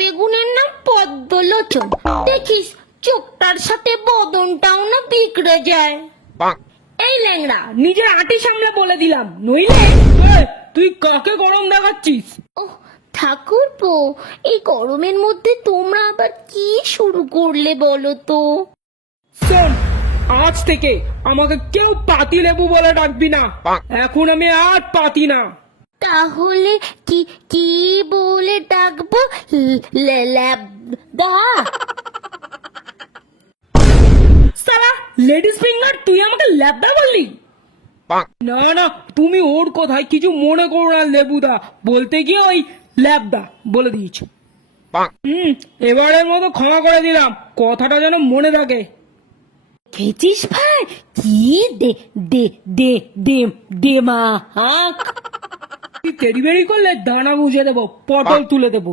বেগুনের নাম পদ্মলোচন। দেখিস চোখটার সাথে বদনটাও না বিগড়ে যায়। এই ল্যাংড়া নিজের আটি সামনে বলে দিলাম নইলে এই, তুই কাকে গরম দেখাচ্ছিস? ও ঠাকুরপো এই গরমের মধ্যে তোমরা আবার কি শুরু করলে বলো তো? শোন আজ থেকে আমাকে কেউ পাতি লেবু বলে ডাকবি না। এখন আমি আর পাতি না। তাহলে কি কি ডাকবো সারা লেডিস ফিঙ্গার তুই আমাকে ল্যাবদা বললি? না না তুমি ওর কথায় কিছু মনে করো না লেবুদা। বলতে গিয়ে ওই ল্যাবদা বলে দিয়েছ। হুম এবারের মতো ক্ষমা করে দিলাম। কথাটা যেন মনে থাকে। খেয়েছিস ভাই? কি? দে দে দে দে দে মা হ্যাঁ তুই তেড়ি বেড়ি করলে দানা বুঝে দেবো পটল তুলে দেবো।